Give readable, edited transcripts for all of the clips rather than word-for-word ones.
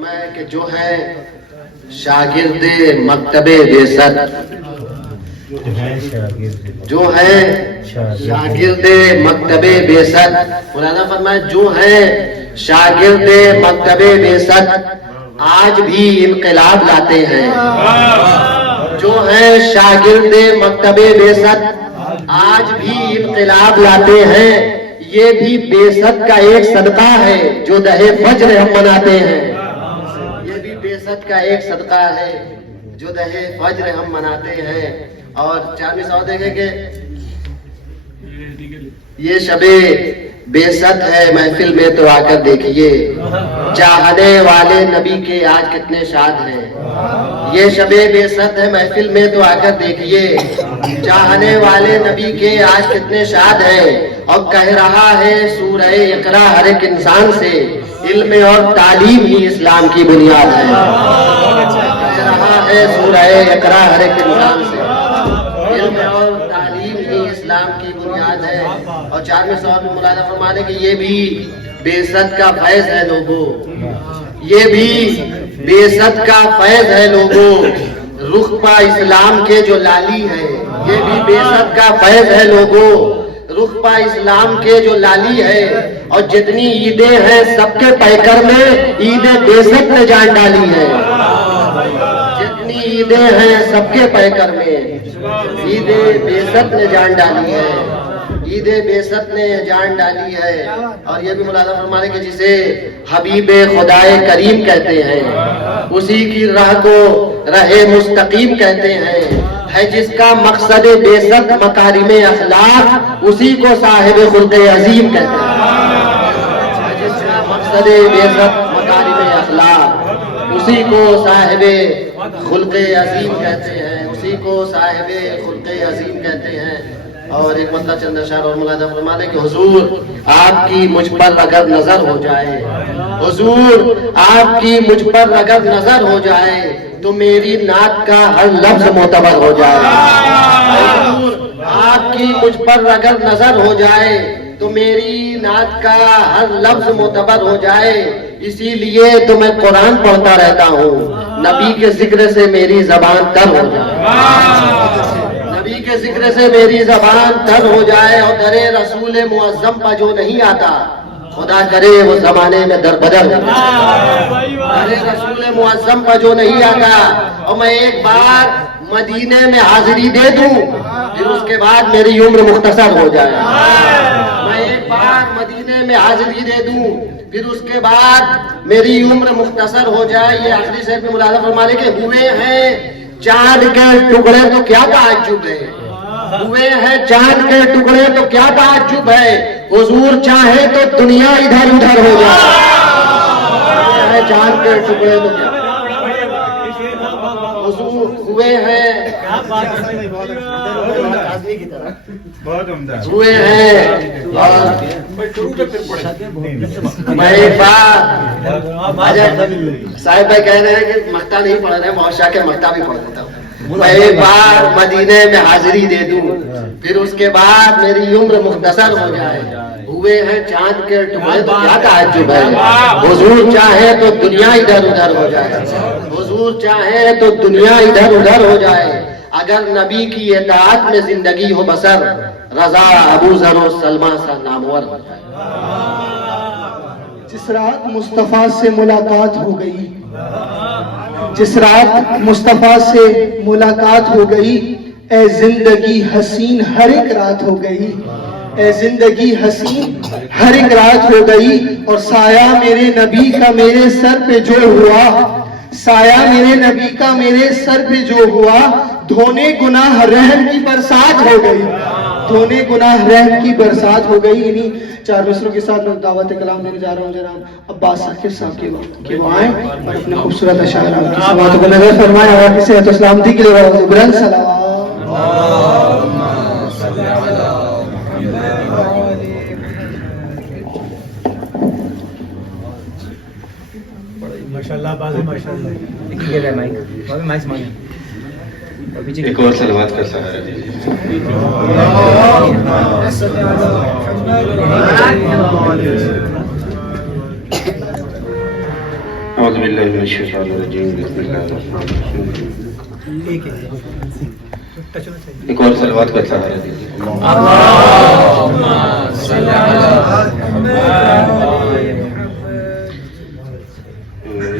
فرمایا کہ جو ہے شاگرد مکتب بیست، جو ہے شاگرد مکتب بیست، مولانا فرمایا جو ہے شاگرد مکتب بیست آج بھی انقلاب لاتے ہیں، جو ہے شاگرد مکتب بیست آج بھی انقلاب لاتے ہیں، یہ بھی بیست کا ایک صدقہ ہے جو دہے فجر ہم مناتے ہیں، یہ بھی بیست کا ایک صدقہ ہے جو دہے فجر ہم مناتے ہیں۔ اور چارمی سو دیکھیں کہ یہ شب بیست ہے محفل میں تو آ کر دیکھیے، چاہنے والے نبی کے آج کتنے شاد ہیں، یہ شب بیست ہے محفل میں تو آ کر دیکھیے، چاہنے والے نبی کے آج کتنے شاد ہیں، اور کہہ رہا ہے سورہ اقرا ہر ایک انسان سے علم اور تعلیم ہی اسلام کی بنیاد ہے، کہہ رہا ہے سورہ اقرا ہر ایک انسان سے علم اور تعلیم ہی اسلام کی بنیاد ہے۔ اور چارمی سوال میں مولانا فرمانے کہ یہ بھی بیست کا فیض ہے لوگوں، یہ بھی بیست کا فیض ہے لوگوں، رخ پا اسلام کے جو لالی ہے، یہ بھی بیست کا فیض ہے لوگوں، رخ پا اسلام کے جو لالی ہے، اور جتنی عیدیں ہیں سب کے پیکر میں عید بیست نے جان ڈالی ہے، جتنی عیدیں ہیں سب کے پیکر میں عید بیست نے جان ڈالی ہے، عید بیست نے جان ڈالی ہے۔ اور یہ بھی مولانا فرمانے کہ جسے حبیب خدائے کریم کہتے ہیں، اسی کی راہ کو راہ مستقیم کہتے ہیں، ہے جس کا مقصد بیست مکارم اخلاق اسی کو صاحب خلق عظیم کہتے ہیں، ہے جس کا مقصد بیست مکارم اخلاق اسی کو صاحب خلق عظیم کہتے ہیں، اسی کو صاحب خلق عظیم کہتے ہیں۔ اور ایک مطلب چند اشعار اور مولانا فرمانے کہ حضور آپ کی مجھ پر اگر نظر ہو جائے، حضور آپ کی مجھ پر اگر نظر ہو جائے تو میری نعت کا ہر لفظ معتبر ہو جائے، حضور آپ کی مجھ پر اگر نظر ہو جائے تو میری نعت کا ہر لفظ معتبر ہو جائے، اسی لیے تو میں قرآن پڑھتا رہتا ہوں، نبی کے ذکر سے میری زبان تر ہو جائے، نبی کے ذکر سے میری زبان تر ہو جائے، اور در رسول معظم پر جو نہیں آتا خدا کرے وہ زمانے میں در بدر ہو جائے، در رسول معظم پر جو نہیں آتا، اور میں ایک بار مدینے میں حاضری دے دوں پھر اس کے بعد میری عمر مختصر ہو جائے، میں ایک بار مدینے میں حاضری دے دوں پھر اس کے بعد میری عمر مختصر ہو جائے۔ یہ آخری شعر میں مولانا فرمانے کے ہوئے ہیں چاند کے ٹکڑے تو کیا تعجب ہے، ہوئے ہیں چاند کے ٹکڑے تو کیا تعجب ہے، حضور چاہے تو دنیا ادھر ادھر ہو جائے، ہوئے ہیں چاند کے ٹکڑے تو کیا حضور ہوئے ہیں ہوئے ہیں۔ اور میں ایک بار صاحب بھائی کہہ رہے ہیں کہ مکتا نہیں پڑھ رہے، محمد شاہ کے مکتا بھی پڑھ دیتا ہوں، میں ایک بار مدینے میں حاضری دے دوں پھر اس کے بعد میری عمر مختصر ہو جائے، ہوئے ہیں چاند کے ٹکڑے تو کیا تعجب ہے، حضور چاہے تو دنیا ادھر ادھر ہو جائے، حضور چاہے تو دنیا ادھر ادھر ہو جائے، اگر نبی کی اطاعت میں زندگی ہو بسر، رضا ابو ذر و سلمہ سا نامور ہو جائے۔ جس رات مصطفیٰ سے ملاقات ہو گئی، جس رات مصطفیٰ سے ملاقات ہو گئی، اے زندگی حسین ہر ایک رات ہو گئی، اے زندگی حسین ہر ایک رات ہو گئی، اور سایہ میرے نبی کا میرے سر پہ جو ہوا، سایہ میرے نبی کا میرے سر پہ جو ہوا، دھونے گناہ رحم کی برسات ہو گئی، دھونے گناہ رحم کی برسات ہو گئی۔ انہی چار مصروں کے ساتھ میں دعوت کلام دینے جا رہا ہوں جناب عباس ثاقب صاحب کے وہ آئیں اور اپنے خوبصورت اشعار کی سماعت کو نظر فرمائیں، اور کسی صحت و سلامتی کے لیے بلند سلام۔ ماشاءاللہ بازی ماشاءاللہ ایک اور سلوات کا سہارا دیجیے۔ اعوذ باللہ من الشیطان الرجیم بسم اللہ الرحمن الرحیم. ایک اور صلوات کا سہارا دیجیے.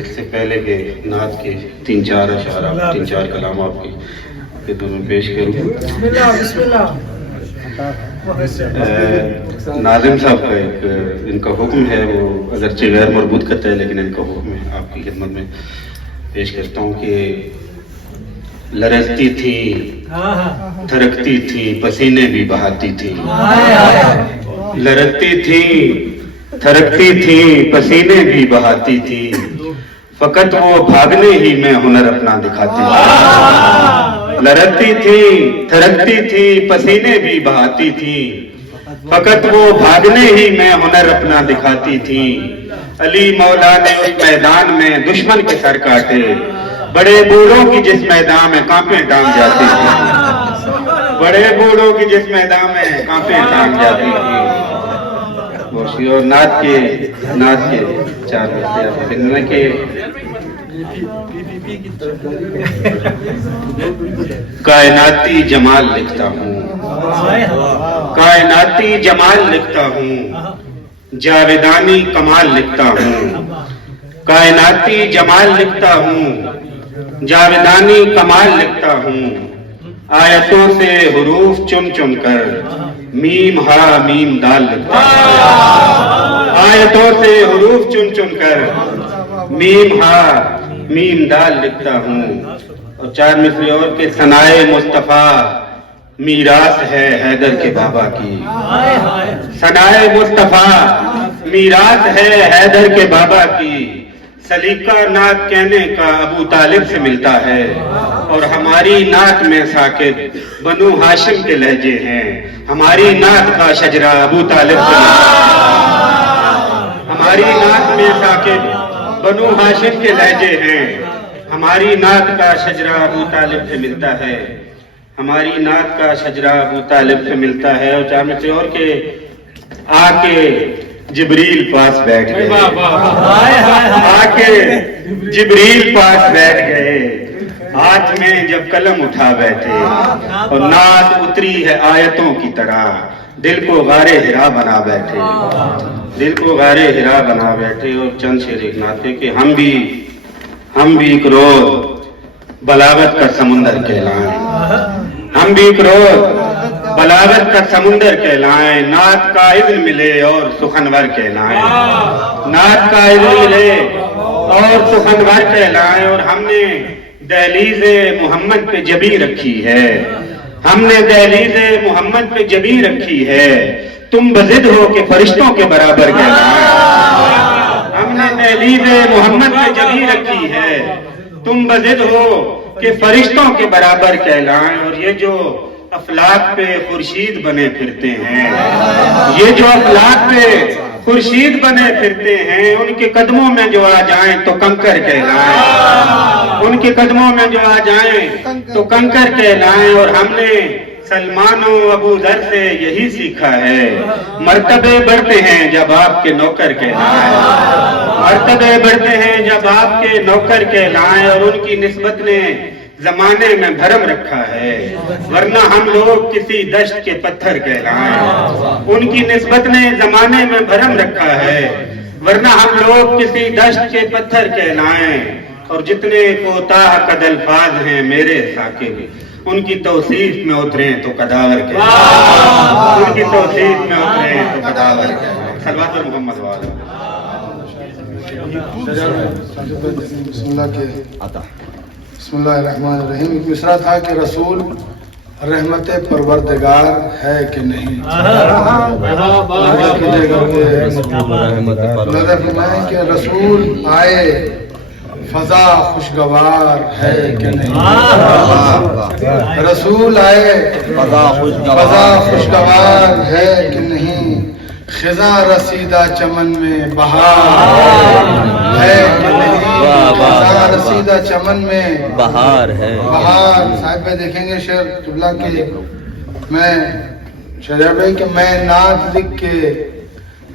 اس سے پہلے کہ نعت کے 3-4 اشعار 3-4 کلام آپ کی خدمت میں پیش کروں. ناظم صاحب کا ایک ان کا حکم ہے، وہ اگرچہ غیر مربوط کرتا ہے لیکن ان کا حکم ہے، آپ کی خدمت میں پیش کرتا ہوں کہ لرزتی تھی تھرکتی تھی پسینے بھی بہاتی تھی. لرزتی تھی تھرکتی تھی پسینے بھی بہاتی تھی، فقط وہ بھاگنے ہی میں ہنر اپنا دکھاتی تھی. لرزتی تھی تھرکتی تھی پسینے بھی بہاتی تھی، فقط وہ بھاگنے ہی میں ہنر اپنا دکھاتی تھی. علی مولا نے اس میدان میں دشمن کے سر کاٹے، بڑے بوڑھوں کی جس میدان میں کانپیں ٹانگ جاتی تھی. بڑے بوڑھوں کی جس میدان میں کانپیں ٹانگ جاتی تھی. اور نعت کے 4 بچے آپ نے کہ کائناتی جمال لکھتا ہوں، کائناتی جمال لکھتا ہوں، جاویدانی کمال لکھتا ہوں. کائناتی جمال لکھتا ہوں، جاویدانی کمال لکھتا ہوں. آیتوں سے حروف چن چن کر میم ہا میم دال لکھتا ہوں. آیتوں سے حروف چن چن کر میم ہا میم دال لکھتا ہوں. اور 4 مصرے اور کہ ثنائے مصطفیٰ میراث ہے حیدر کے بابا کی. ثنائے مصطفیٰ میراث ہے حیدر کے بابا کی. سلیقہ نعت کہنے کا ابو طالب سے ملتا ہے، اور ہماری نعت میں ساکت بنو ہاشم کے لہجے ہیں. ہماری نعت کا شجرہ ابو طالب سے ملتا ہے. ہماری نعت میں ساکت بنو ہاشم کے لہجے ہیں. ہماری نعت کا شجرہ ابو طالب سے ملتا ہے. ہماری نعت کا شجرہ ابو طالب سے ملتا ہے. اور 4 میں سے اور کہ آ کے جبریل پاس بیٹھ گئے، آ کے جبریل پاس بیٹھ گئے. ہاتھ میں جب قلم اٹھا بیٹھے اور نعت اتری ہے آیتوں کی طرح، دل کو غار ہرا بنا بیٹھے، دل کو غار ہرا بنا بیٹھے. اور چند شعر ایک نعت ہے کہ ہم بھی ایک روز بلاغت کا سمندر کہلائیں. ہم بھی ایک روز بلاغت کا سمندر کہلائیں. نعت کا اذن ملے اور سخنور کہلائیں. نعت کا اذن ملے اور سخنور کہلائیں. اور ہم نے دہلیز محمد پہ جبی رکھی ہے، ہم نے دہلیز محمد پہ جبی رکھی ہے. تم بضد ہو کہ فرشتوں کے برابر کہلائیں. ہم نے دہلیز محمد پہ جبی رکھی ہے، تم بضد ہو کہ فرشتوں کے برابر کہلائیں. اور یہ جو افلاک پہ خورشید بنے پھرتے ہیں، یہ جو افلاک پہ خورشید بنے پھرتے ہیں، ان کے قدموں میں جو آ جائیں تو کنکر کہلائیں. ان کے قدموں میں جو آ جائیں تو کنکر کہلائیں. اور ہم نے سلمان و ابو ذر سے یہی سیکھا ہے، مرتبے بڑھتے ہیں جب آپ کے نوکر کہلائیں. مرتبے بڑھتے ہیں جب آپ کے نوکر کہلائیں. اور ان کی نسبت نے زمانے میں بھرم رکھا ہے، ورنہ ہم لوگ کسی دشت کے پتھر کہلائیں. ان کی نسبت نے زمانے میں بھرم رکھا ہے، ورنہ ہم لوگ کسی دشت کے پتھر کہلائیں. اور جتنے کوتاہ قد الفاظ ہیں میرے ثاقب، ان کی توصیف میں اتریں تو قداور کہلائیں. ان کی توصیف میں اتریں تو قداور کہلائیں. صلوات پر محمد والا. بسم اللہ الرحمن الرحیم. ایک مصرع تھا کہ رسول رحمت پروردگار ہے کہ نہیں. نظر فرمائیں کہ رسول آئے فضا خوشگوار ہے کہ نہیں. رسول آئے فضا خوشگوار ہے کہ نہیں. خزاں رسیدہ چمن میں بہار ہے کہ نہیں. خزاں رسیدہ چمن میں بہار ہے. بہار. صاحب میں دیکھیں گے شعر قبلہ کے، میں شہریار بھائی کہ میں نعت لکھ کے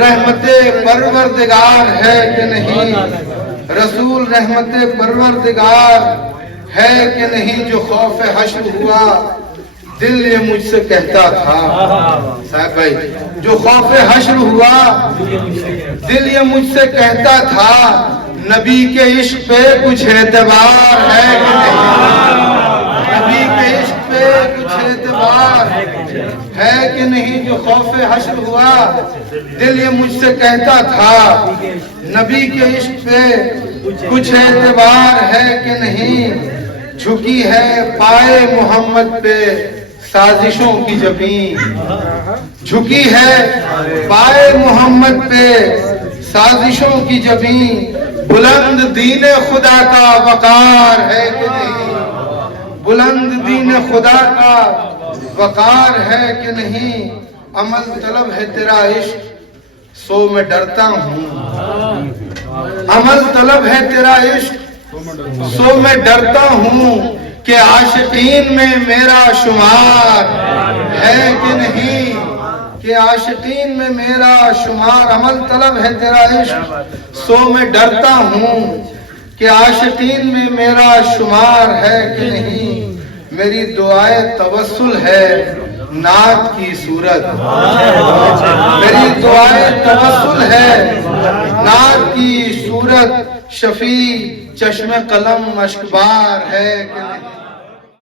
رحمت پروردگار ہے کہ نہیں، رسول رحمت پروردگار ہے کہ نہیں، جو خوف حشر ہوا دل یہ مجھ سے کہتا تھا، صاحب بھائی، جو خوف حشر ہوا دل یہ مجھ سے کہتا تھا، نبی کے عشق پہ کچھ اعتبار ہے کہ نہیں، نبی کے عشق پہ کچھ اعتبار ہے کہ نہیں، جو خوف حشر ہوا دل یہ مجھ سے کہتا تھا، نبی کے عشق پہ کچھ اعتبار ہے کہ نہیں، جھکی ہے پائے محمد پہ سازشوں کی جبین، جھکی ہے پائے محمد پہ سازشوں کی جبین، بلند دین خدا کا وقار ہے کہ نہیں، بلند دین خدا کا وقار ہے کہ نہیں، عمل طلب ہے تیرا عشق سو میں ڈرتا ہوں، عمل طلب ہے تیرا عشق سو میں ڈرتا ہوں، کہ عاشقین میں میرا شمار ہے کہ نہیں، کہ عاشقین میں میرا شمار، عمل طلب ہے تیرا عشق سو میں ڈرتا ہوں، کہ عاشقین میں میرا شمار ہے کہ نہیں، میری دعائے توسل ہے نعت کی صورت، میری دعائے توسل ہے نعت کی صورت، شفیع چشم قلم اشکبار ہے کہ